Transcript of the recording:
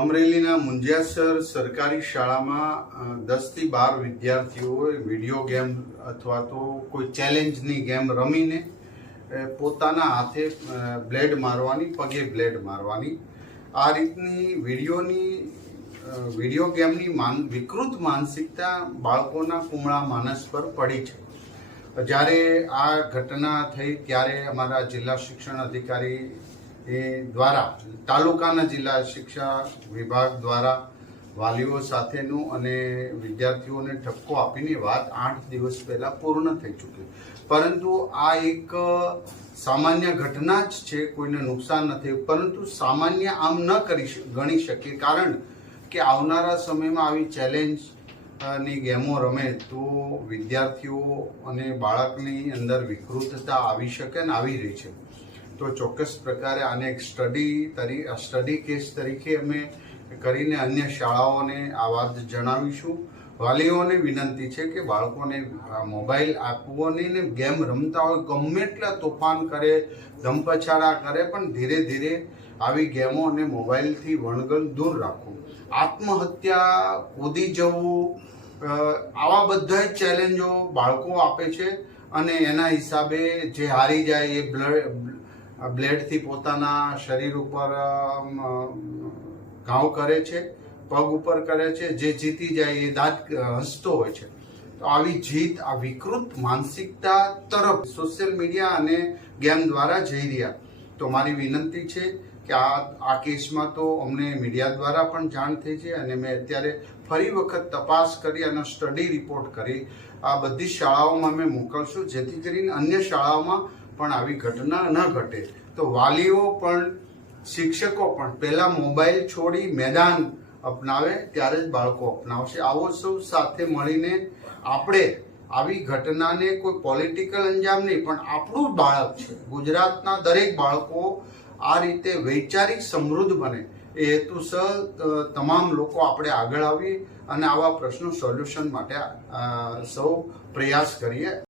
અમરેલીના મુંજિયાસર સરકારી શાળામાં 10 થી 12 વિદ્યાર્થીઓએ વિડીયો ગેમ અથવા તો કોઈ ચેલેન્જની ગેમ રમીને પોતાના હાથે બ્લેડ મારવાની, પગે બ્લેડ મારવાની આ રીતની વિડીયો ગેમની વિકૃત માનસિકતા બાળકોના કુમળા માનસ પર પડી છે. જ્યારે આ ઘટના થઈ ત્યારે અમારા જિલ્લા શિક્ષણ અધિકારી દ્વારા તાલુકાના જિલ્લા શિક્ષા વિભાગ દ્વારા વાલીઓ સાથેનું અને વિદ્યાર્થીઓને ઠપકો આપીને વાત 8 દિવસ પહેલા પૂર્ણ થઈ ચૂકી. પરંતુ આ એક સામાન્ય ઘટના જ છે, કોઈને નુકસાન નથી, પરંતુ સામાન્ય આમ ન ગણી શકીએ, કારણ કે આવનારા સમયમાં આવી ચેલેન્જ ની ગેમો રમે તો વિદ્યાર્થીઓ અને બાળકની અંદર વિકૃતતા આવી શકે અને આવી રહી છે. તો ચોક્કસ પ્રકારે આને એક સ્ટડી કેસ તરીકે અમે કરીને અન્ય શાળાઓને આ વાત જણાવીશું. વાલીઓને વિનંતી છે કે બાળકોને મોબાઈલ આપવો નહીં ને ગેમ રમતા હોય ગમે એટલા તોફાન કરે, ધમપછાડા કરે, પણ ધીરે ધીરે આવી ગેમો અને મોબાઈલથી વણગલ દૂર રાખવું. આત્મહત્યા, કૂદી જવું, આવા બધા ચેલેન્જો બાળકો આપે છે અને એના હિસાબે જે હારી જાય એ બ્લેડથી પોતાના શરીર ઉપર ઘાવ કરે છે, પગ ઉપર કરે છે, જે જીતી જાય એ દાંત હસતો હોય છે. તો આવી જીત, આ વિકૃત માનસિકતા તરફ સોશિયલ મીડિયા અને ગેમ દ્વારા જઈ રહ્યા. તો મારી વિનંતી છે કે આ કેસમાં તો અમને મીડિયા દ્વારા પણ જાણ થઈ છે અને મેં અત્યારે ફરી વખત તપાસ કરી અને સ્ટડી રિપોર્ટ કરી આ બધી શાળાઓમાં અમે મોકલશું, જેથી કરીને અન્ય શાળાઓમાં પણ આવી ઘટના ન ઘટે. તો વાલીઓ પણ, શિક્ષકો પણ પહેલા મોબાઈલ છોડી મેદાન અપનાવે, ત્યારે જ બાળકો અપનાવશે. આવો સૌ સાથે મળીને આપણે આવી ઘટનાને કોઈ પોલિટિકલ અંજામ નહીં, પણ આપણું બાળક છે, ગુજરાતના દરેક બાળકો આ રીતે વૈચારિક સમૃદ્ધ બને એ હેતુસર તમામ લોકો આપણે આગળ આવીએ અને આવા પ્રશ્નો સોલ્યુશન માટે સૌ પ્રયાસ કરીએ.